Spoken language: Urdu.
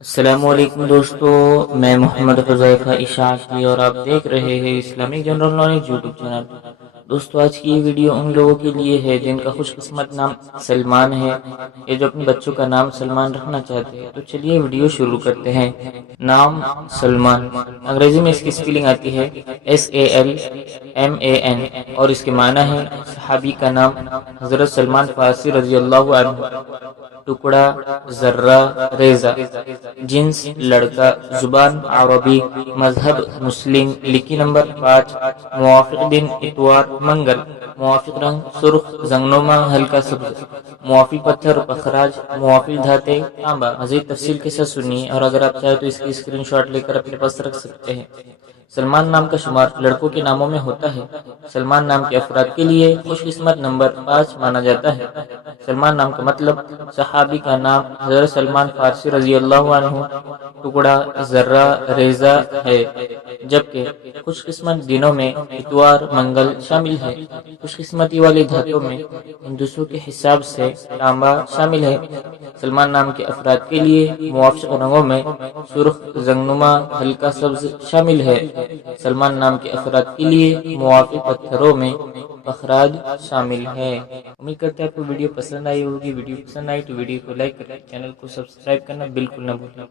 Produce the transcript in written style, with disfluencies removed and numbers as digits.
السلام علیکم دوستو، میں محمد حذیفہ اشاعتی اور آپ دیکھ رہے ہیں Islamic general knowledge YouTube channel. دوستو آج کی یہ ویڈیو ان لوگوں کے لیے ہے جن کا خوش قسمت نام سلمان ہے یا جو اپنے بچوں کا نام سلمان رکھنا چاہتے ہیں۔ تو چلیے ویڈیو شروع کرتے ہیں۔ نام سلمان، انگریزی میں اس کی سپیلنگ آتی ہے SALMAN اور اس کے معنی ہے صحابی کا نام حضرت سلمان فارسی رضی اللہ عنہ۔ ٹکڑا ذرہ ریزہ، جنس لڑکا، زبان عربی، مذہب مسلم، لکی نمبر 5، موافق دن اتوار منگل، موافق رنگ سرخ زنگنما ہلکا سبز، موافق پتھر پخراج، موافق دھاتے تانبا۔ مزید تفصیل کے ساتھ سنیے اور اگر آپ چاہیں تو اس کی اسکرین شاٹ لے کر اپنے پاس رکھ سکتے ہیں۔ سلمان نام کا شمار لڑکوں کے ناموں میں ہوتا ہے۔ سلمان نام کے افراد کے لیے خوش قسمت نمبر 5 مانا جاتا ہے۔ سلمان نام کا مطلب صحابی کا نام حضرت سلمان فارسی رضی اللہ عنہ، ٹکڑا ذرہ ریزہ ہے، جبکہ خوش قسمت دنوں میں اتوار منگل شامل ہے۔ خوش قسمتی والے دھاتوں میں ہندسوں کے حساب سے تانبا شامل ہے۔ سلمان نام کے افراد کے لیے موافق رنگوں میں سرخ زنگنما ہلکا سبز شامل ہے۔ سلمان نام کے افراد کے لیے موافق پتھروں میں پخراج شامل ہے۔ امید کرتے ہیں آپ کو ویڈیو پسند آئی ہوگی۔ ویڈیو پسند آئی تو ویڈیو کو لائک کریں، چینل کو سبسکرائب کرنا بالکل نہ بھولیں۔